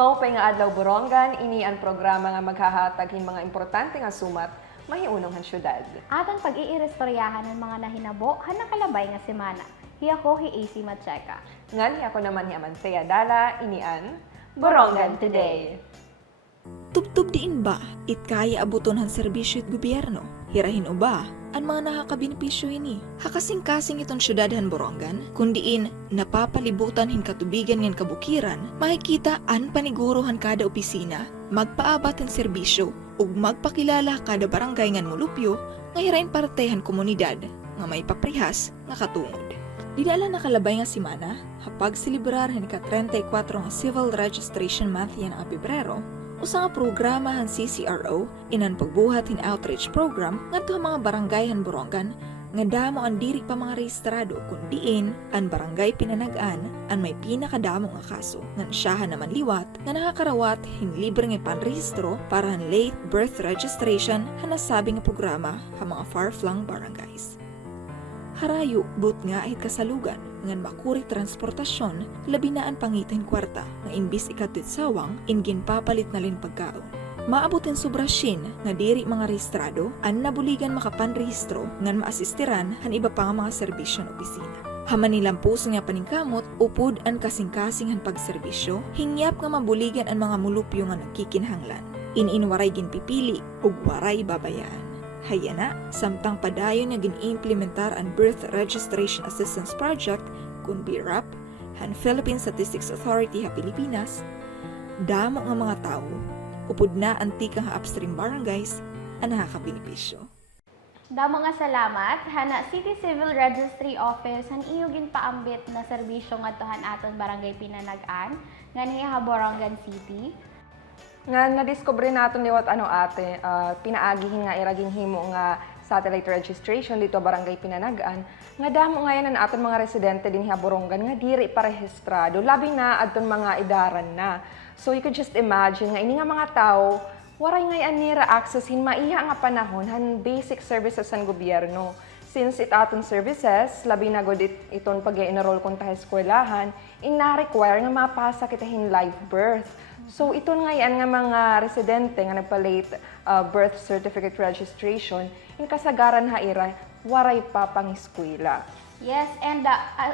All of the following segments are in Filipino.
Maupay nga adlaw Borongan, ini ang programa nga maghahatag hin mga importante nga sumat mahiunong han syudad. Aton pag-iirestoryahan ng mga nahinabo han nakalabay nga semana. Hiya ko hi AC Macheca. Ngan ako naman hi Amantea Dala, ini ang Borongan Today. Tubtub diin ba, it kaya abuton han serbisyo at gobyerno? Hirahin o ba, ang mga nakakabenepisyo ini? Hakasing-kasing itong syudad han Borongan, kundiin napapalibutan hin katubigan ng kabukiran, makikita an paniguro han kada opisina, magpaabat han serbisyo, ug magpakilala kada barangay ngan mulupyo, nga hirain partehan komunidad, nga may paprihas nga katungod. Didala nakalabay nga simana, hapag silibrar han ka-34 nga Civil Registration Month yan ang Pebrero, usa nga programa han CCRO inan pagbuhat hin outreach program ngadto mga barangay han Borongan nga damo ang diri pa mga rehistrado kundiin ang barangay pinanagaan ang may pinakadamo nga kaso ngan siyahan naman liwat nga nakakarawat hin libre nga panrehistro para han late birth registration han nasabi nga programa ha mga far-flung barangays. Harayo, but nga ahit kasalugan, ngan makuri transportasyon, labi na ang pangitin kwarta, na imbis ikatit sawang, ingin papalit na lin pagkaon. Maabutin sobrasyin, nga diri mga rehistrado, an nabuligan makapanrehistro, ngan maasistiran, han iba pa nga mga serbisyon opisina. Haman nilampus nga paningkamot, upod ang kasing-kasing han pagserbisyo, hingyap nga mabuligan ang mga mulupyo nga nagkikinhanglan. Ininwaray ginpipili, ug waray babayaan. Hayana, samtang padayon nga gin-implementar ang Birth Registration Assistance Project kun BRAP, han Philippine Statistics Authority ha Pilipinas, damo nga mga tao, upod na antika nga upstream barangays ang nakakabenepisyo. Damo nga salamat, hana City Civil Registry Office han iyo ginpaambit na serbisyo ngadtohan aton barangay Pinanagan, nga niya Borongan City. Nga nadiskubre naton liwat ate, pinaagihin nga iraging himo nga satellite registration dito barangay Pinanagan, nga damo ngayon ang aton mga residente din hi Borongan nga diri parehistrado, labi na adton mga idaran na. So you could just imagine nga ini nga mga tao waray ngayon nira access hin maiha nga panahon han basic services sa gobyerno. Since it aton services, labi na gud iton pag-enroll kun ta eskwelahan, ina-require nga mapasa kita hin live birth. So ito ngayon nga mga residente nga nagpa-late birth certificate registration, in kasagaran haira, waray pa pang-eskwela. Yes, and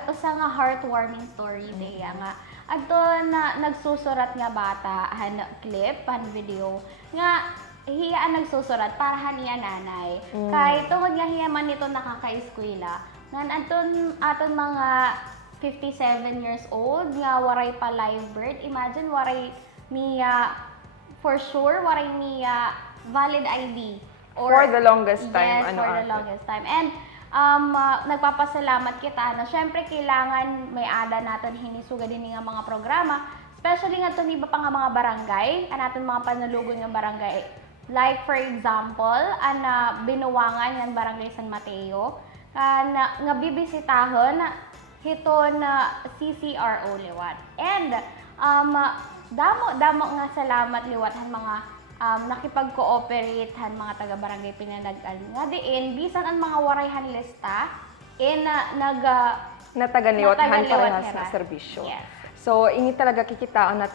usa nga heartwarming story diya nga adto na nagsusurat nga bata han clip han video nga hiya ang nagsusurat para han iya nanay. Kay tungod nga hiya man nito nakaka-eskwela, ngan aton mga 57 years old nga waray pa live birth. Imagine waray niya for sure waray niya valid ID or for the longest time. Yes, for the longest time. And nagpapasalamat kita na syempre kailangan may ada naton hinisuga din nga mga programa, especially nga iba pa nga mga barangay, naton mga panulugon nga barangay. Like for example, binuwangan yan barangay San Mateo, nga bibisitahon hiton CCRO liwat. And damo nga salamat liwat han mga nakipag-cooperate han mga taga-barangay Pinanagan. Nga diin, bisan ang mga warayhan lista, nataganiwat han parehas na serbisyo. Yes. So, ini talaga kikitaan at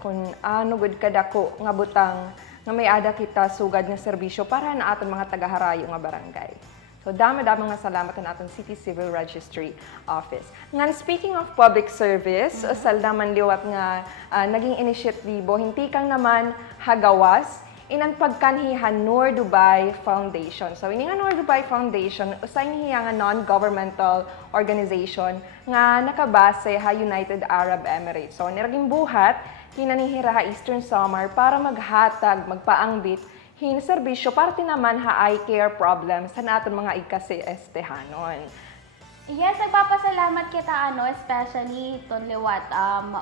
kung ano gud kadako nga butang nga may ada kita sugad nga serbisyo para na aton mga taga-harayo nga barangay. So, dami-dami nga salamat na aton City Civil Registry Office. Ngan speaking of public service, salda man liwat nga naging inisyatibo, hindi kang naman hagawas, inan pagkanhihan Noor Dubai Foundation. So, ini nga Noor Dubai Foundation, usay niya nga non-governmental organization nga nakabase ha United Arab Emirates. So, niraging buhat, hinanihira ha Eastern Samar para maghatag, magpaangbit, serbisyo para naman ha eye care problems sa natin mga ikasi-estehanon. Yes, nagpapasalamat kita especially itong liwat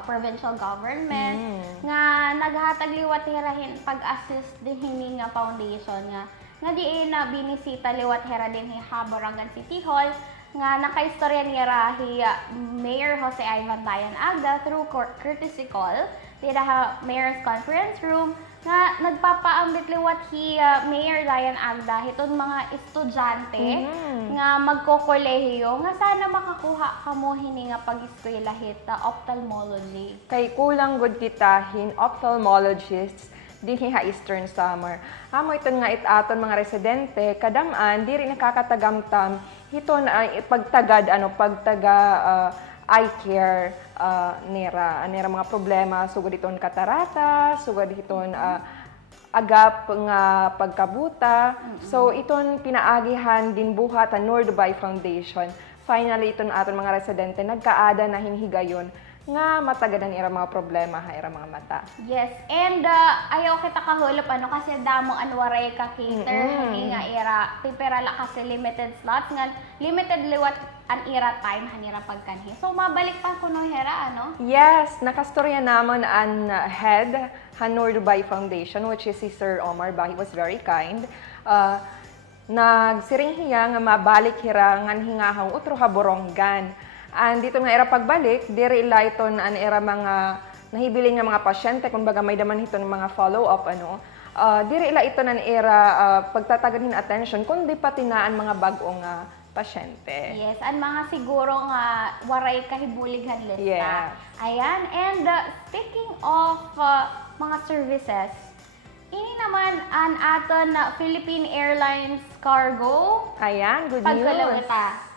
provincial government nga naghatag liwat hirahin pag-assist din hini nga foundation nga diin na binisita liwat hira din hi Borongan City Hall nga nakaistorya niya hi Mayor Jose Ivan Dayan Agda through courtesy call dira ha Mayor's Conference Room nga nagpapaambit liwat Mayor Ryan Agda hiton mga estudyante nga magkokolehiyo nga sana makakuha kamo hini nga pag-eskwela hita ophthalmology. Kay kulang gud kita hin ophthalmologists dinhi ha Eastern Summer. Amo iton nga itaton mga residente kadam-an diri nakakatagamtam hiton ay pagtagad eye care nera mga problema sugod iton katarata, sugod iton agap nga pagkabuta. So iton pinaagihan din buhat ang Nordby Foundation. Finally iton aton mga residente nagkaada na hinhigayon nga matagadan ira mga problema ha ira mga mata. Yes, and ayaw kita kahulop kasi damo anwaray ka cater hindi nga ira pipirala kasi limited slots nga limited liwat an ira time hanira pagkanhi. So mabalik pa kuno hera Yes, nakastorya naman ang head han Nordby Foundation which is si Sir Omar Bah. He was very kind. Nagsiring hiya nga mabalik hira ngan hingahang utro ha Borongan. And dito nga era pagbalik, diri ila iton an era mga nahibilin nga mga pasyente kumbaga may daman hiton mga follow-up diri ila ito an era pagtatagahin attention kundi pati na ang mga bag-ong pasyente. Yes, ang mga siguro nga waray kahibulighan lista. Yes. Ayan, and speaking of mga services, ini naman an aton Philippine Airlines Cargo. Ayan, good Pagkalawit news.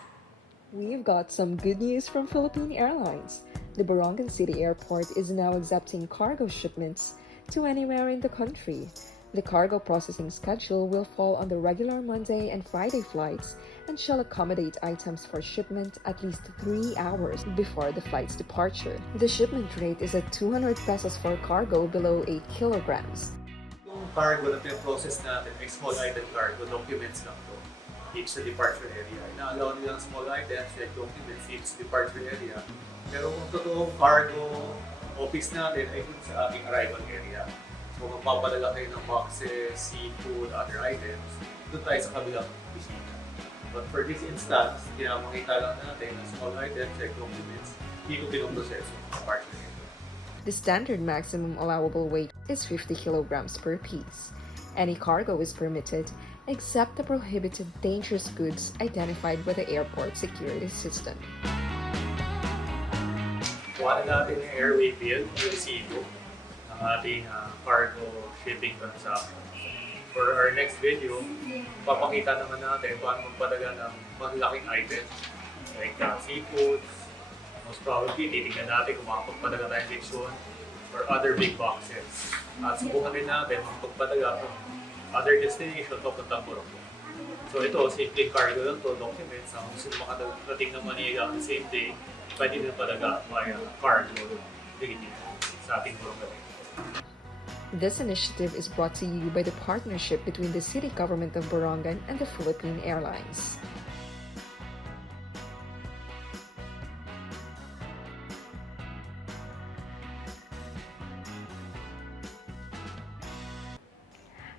We've got some good news from Philippine Airlines. The Borongan City Airport is now accepting cargo shipments to anywhere in the country. The cargo processing schedule will fall on the regular Monday and Friday flights and shall accommodate items for shipment at least 3 hours before the flight's departure. The shipment rate is at 200 pesos for cargo below 8 kilograms. Yung cargo na pinaprocess natin, ay small item cargo, documents lang to. Each sa departure area. Ina-allow nilang small items, like documents, each departure area. Pero kung totoong cargo office natin ay dun sa ating arrival area. So magpapadala kayo ng boxes, seafood, other items, doon tayo sa kabilang bisita. But for this instance, kinamakita lang natin na small items, like documents, hindi ko pinoproseso sa departure area. The standard maximum allowable weight is 50 kilograms per piece. Any cargo is permitted except the prohibited dangerous goods identified by the airport security system. Kuha na natin yung airway bill, yung resibo ng ating cargo shipping transaction. For our next video, papakita naman natin paano magpadaga ng malaking items like seafoods. Most probably, titignan natin kung makapagpadaga tayo ng Lechon or other big boxes. At subukan din natin makapagpadaga from other destination papuntang Borongan. So ito, simple cargo lang to, documents. Ang gusto makadating ng Manila on the same day, pwede na talaga via cargo dito sa ating Borongan. This initiative is brought to you by the partnership between the city government of Borongan and the Philippine Airlines.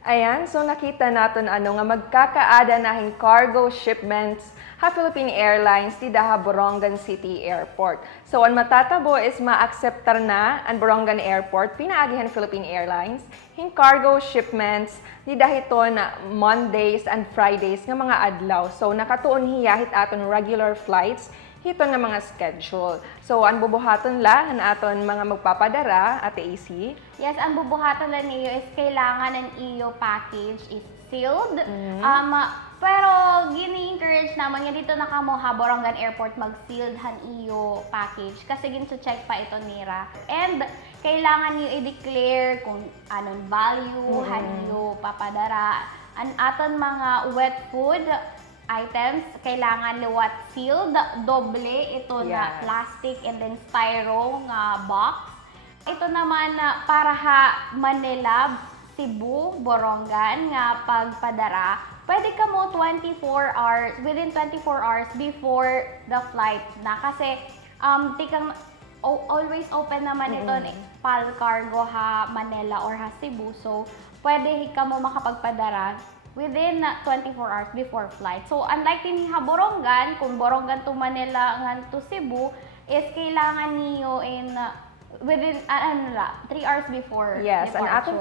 Ayan, so nakita natin nga magkakaada nahing cargo shipments ha Philippine Airlines di daha Borongan City Airport. So ang matatabo is ma-acceptar na ang Borongan Airport pinaagihan Philippine Airlines hing cargo shipments di dahiton Mondays and Fridays nga mga adlaw. So nakatuon hiya hit aton regular flights hito nga mga schedule. So, ang bubuhaton la, ang aton mga magpapadara, Ate AC? Yes, ang bubuhatan na niyo is kailangan ng iyo package is sealed. Pero gini-encourage naman nga dito na kamo ha Borongan Airport mag-sealed han iyo package kasi gin-check pa ito nira. And kailangan niyo i-declare kung anong value han iyo papadara. Ang aton mga wet food items, kailangan liwat sealed, doble ito na plastic and then styro nga box. Ito naman para ha Manila, Cebu, Borongan nga pagpadara. Pwede ka mo 24 hours, within 24 hours before the flight na. Kasi tikang always open naman ito PAL Cargo ha Manila or ha Cebu. So, pwede ka mo makapagpadara within 24 hours before flight. So, unlike din ha Borongan, kung Borongan to Manila ngan to Cebu, is kailangan niyo in within, 3 hours before Yes, ang atong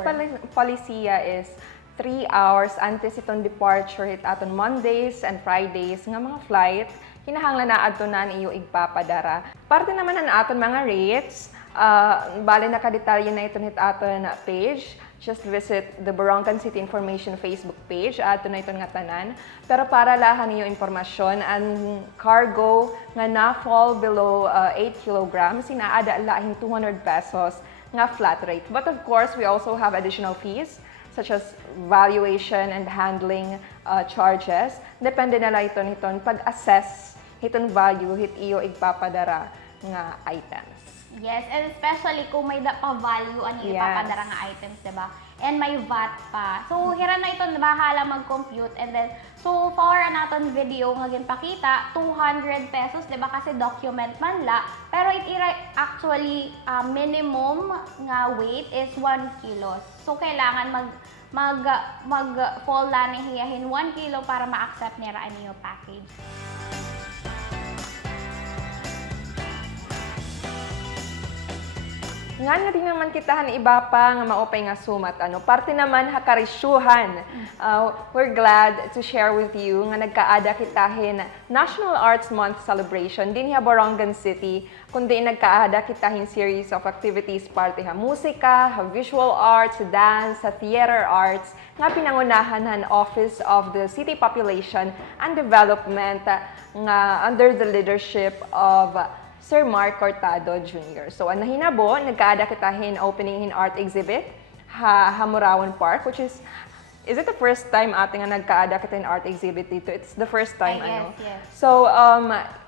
polisiya is 3 hours antes itong departure hit aton Mondays and Fridays nga mga flight kinahanglan na adto na iyo igpapadara. Parte naman ang aton mga rates, bale nakadetalye na iton hit aton page. Just visit the Borongan City Information Facebook page. Ato na iton nga tanan. Pero para lahan niyo impormasyon, ang cargo nga na-fall below 8 kilograms, sinaada laing 200 pesos nga flat rate. But of course, we also have additional fees such as valuation and handling charges. Depende na lang iton pag-assess hiton value hit iyo igpapadara nga items. Yes, and especially kung may pa-value ano yung Yes. ipapadara nga items, diba? And may VAT pa. So, hira na ito, bahala mag-compute. And then, so far, naton video nga ginpakita, 200 pesos, diba? Kasi document man la. Pero actually, minimum nga weight is 1 kilo. So, kailangan mag-fall na ni hiyahin 1 kilo para ma-accept niya raan yung package. Nga na din naman kitahan iba pa nga maupay nga sumat parte naman hakarisyuhan. We're glad to share with you nga nagkaada kitahin National Arts Month celebration din ha Borongan City kundi nagkaada kitahin series of activities parte ha musika, ha visual arts, dance, ha theater arts nga pinangunahan han Office of the City Population and Development nga under the leadership of Sir Mark Cortado Jr. So, ang nahinabo, nagkaada kitahin opening in art exhibit, Hamurawan Park, which is it the first time ating nga nagkaada kitahin art exhibit dito? It's the first time, Yes. So,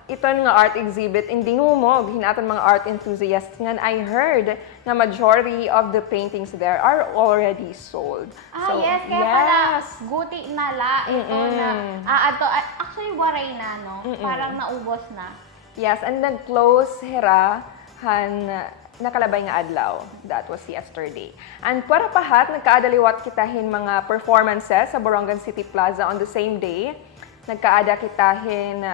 ito nga art exhibit, hindi ngumog, hinatan mga art enthusiasts nga I heard na majority of the paintings there are already sold. So, Yes, kaya pala guti na la ito na, actually waray na, no? Parang naubos na. Yes, and then close hira nakalabay nga adlaw. That was yesterday. And para pahat, nagkaadaliwat kitahin mga performances sa Borongan City Plaza on the same day. Nagkaada kitahin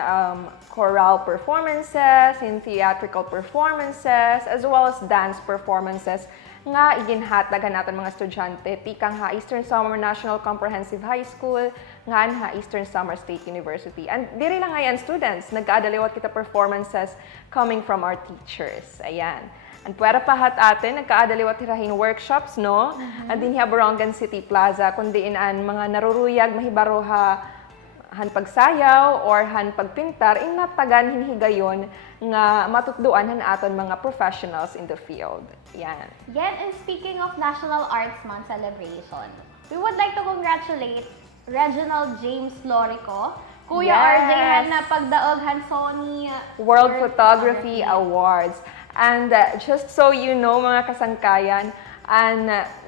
choral performances, in theatrical performances, as well as dance performances nga iginhatagan natin mga estudyante tikang ha Eastern Samar National Comprehensive High School ngan ha Eastern Samar State University. And diri lang ngayon students, nagkaadaliwat kita performances coming from our teachers. Ayan. And puwera pahat atin, nagkaadaliwat hirahin workshops, no? And din ha Borongan City Plaza, kundi an mga naruruyag, mahibaro han pagsayaw or han pagpintar, inatagan hinhigayon nga matutduan han aton mga professionals in the field. Yan. Yan, and speaking of National Arts Month celebration, we would like to congratulate Reginald James Lorico, Kuya Yes. RJ han na pagdaog Sony World Photography Awards. And just so you know, mga kasangkayan,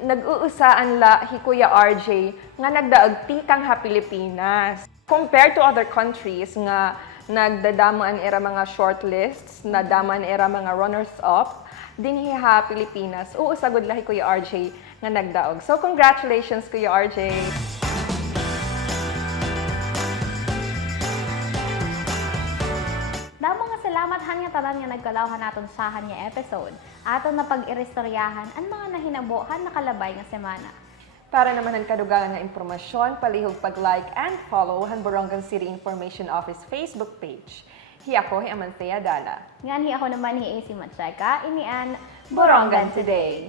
nag-uusaan la hi Kuya RJ nga nagdaog tikang ha Pilipinas. Compared to other countries nga nagdadamaan era mga shortlists, nadaman era mga runners-up, dinhi ha Pilipinas, uusagod lahi Kuya RJ nga nagdaog. So congratulations Kuya RJ! Damo nga salamat han nga tanan nga nagkalawhan naton sa kanya episode. Aton na pag-irestoryahan ang mga nahinabuhan nakalabay nga semana. Para naman ang kadugangan nga impormasyon, palihog pag-like and follow ang Borongan City Information Office Facebook page. Hi ako, hi Amanthea Dala. Ngan hi ako naman hi AC Matcheka, inian Borongan Today!